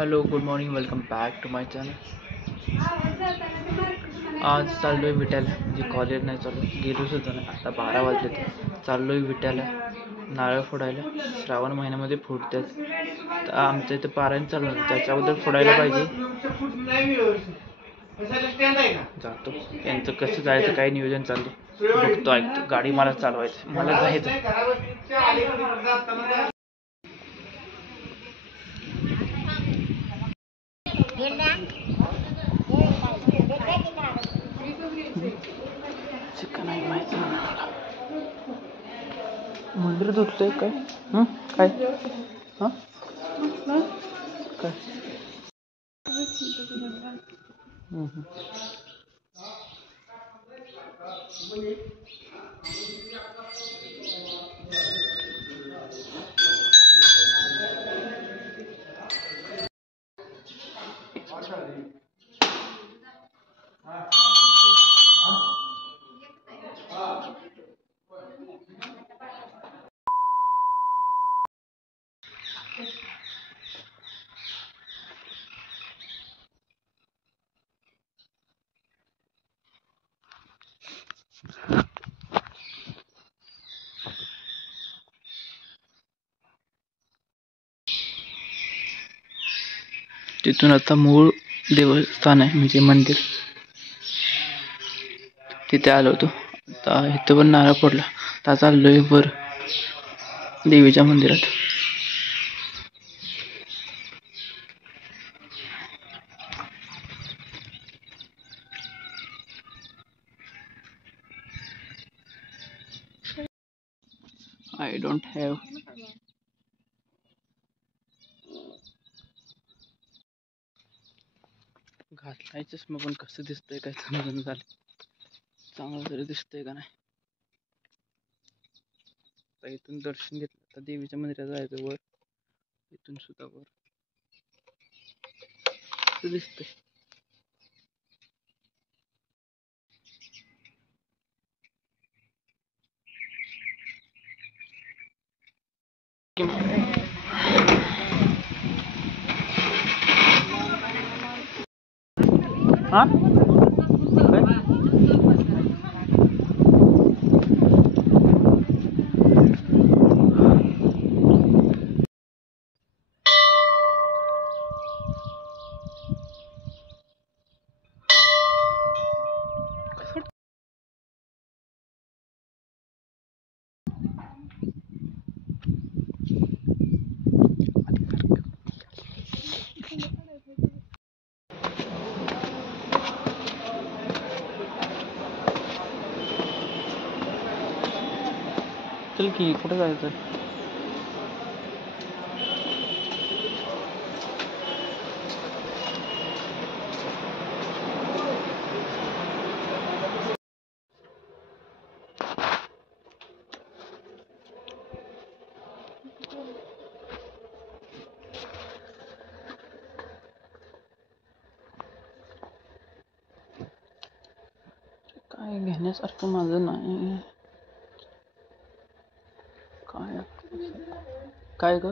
Hello good morning welcome back to my channel. आज चाललो आहे विटायला, म्हणजे कॉलेज नाही चालू, गेलो सुद्धा नाही. आता 12 वाजले तर चाललो आहे विटायला नारळ फोडायला. श्रावण महिन्यामध्ये फोडतात, तर आमच्या इथं पारायण चालू आहे, त्याच्याबद्दल फोडायला पाहिजे. जातो, यांचं कसं जायचं काय नियोजन चाललं बघतो, ऐकतो. गाडी मला चालवायचं, मला जायचं. चिकन आहे माहिती नाही मला. मंदिर दुखतंय काय? काय हां काय तिथून आता मूळ देवस्थान आहे, म्हणजे मंदिर, तिथे आलो होतो. आता इथं पण नारळ पडला. आता चाललोय वर देवीच्या मंदिरात. आय डोंट हॅव घातलाय चष्मा, पण कसं दिसतंय काय समजून झालं. चांगलं तरी दिसतंय का नाही. आता इथून दर्शन घेतलं, आता देवीच्या मंदिरात जायचं वर. इथून सुद्धा वर कसं दिसतंय. हा चल की, कुठे जायचं? काय घेण्यासारखं माझं नाही. काय काय ग?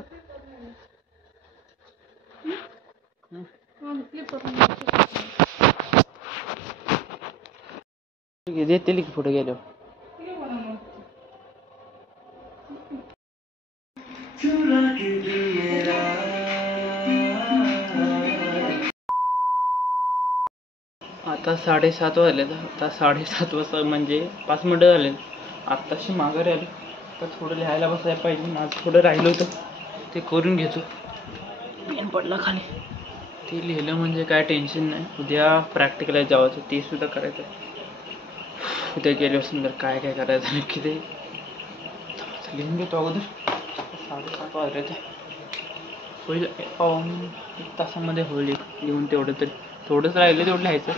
देतील की पुढे गेल्यावर. आता 7:30 वाजले. आता 7:30 वाजता म्हणजे 5 मिनटं झाले. आत्ताशी माघारी आली. आता थोडं लिहायला बसायला पाहिजे. आज थोडं राहिलं होतं, ते करून घेतो. पेन पडला खाली. ते लिहिलं म्हणजे काय टेन्शन नाही. उद्या प्रॅक्टिकलला जायचं, ते सुद्धा करायचं. उद्या गेल्यावर सुंदर काय काय करायचं नक्की ते लिहून घेतो अगोदर. 7:30 वाजले ते होईल. 1 तासामध्ये होईल लिहून. तेवढं तरी थोडंच राहिलं, तेवढं लिहायचं.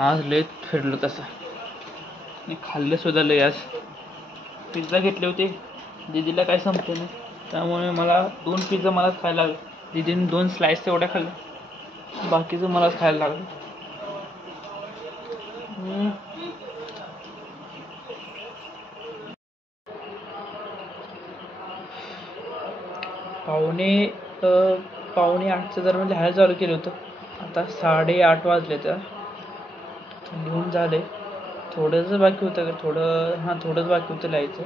आज लय फिरलो तसं, आणि खाल्लं सुद्धा लय. आज पिझ्झा घेतले होते, दीदीला काय संपते नाही, त्यामुळे मला 2 पिझ्झा मलाच खायला लागले. दीदीने 2 स्लाइस तेवढ्या खाल्ल्या, बाकीचं मलाच खायला लागलं. पावणे 7:45च्या दरम्यान लिहायला चालू केलं होतं. आता 8:30 वाजले तर लिहून झाले. थोडंसं बाकी होतं थोडंच बाकी होतं लिहायचं.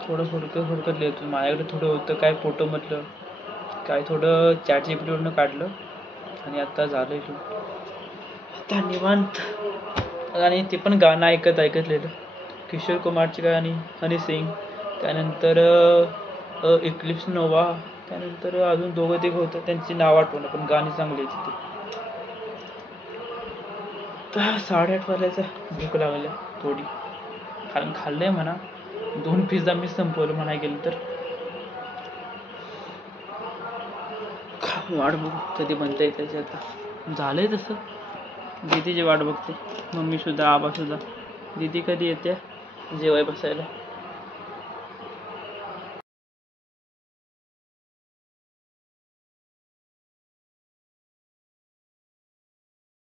थोडं हुडकत लिहितो. माझ्याकडे थोडं होतं काय फोटोमधलं, काय थोडं ChatGPT वरनं काढलं आणि आता झालं लिहून. आता निवांत. आणि ते पण गाणं ऐकत लिहिलं. किशोर कुमारची गाणी, हनी सिंग, त्यानंतर इक्लिप्स नोवा, त्यानंतर अजून दोघं तिघं होतं, त्यांची नाव आठवणं पण गाणी चांगली होती ती. तर 8:30 वाजायचं. भूक लागली थोडी, कारण खाल्लंय म्हणा. 2 पिझ्झा मी संपवलं म्हणाय गेलं तर. वाट बघू कधी बनता येते त्याची. आता झालंय तसं. दीदीची वाट बघते, मम्मी सुद्धा, आबा सुद्धा. दीदी कधी येते जेवाय बसायला.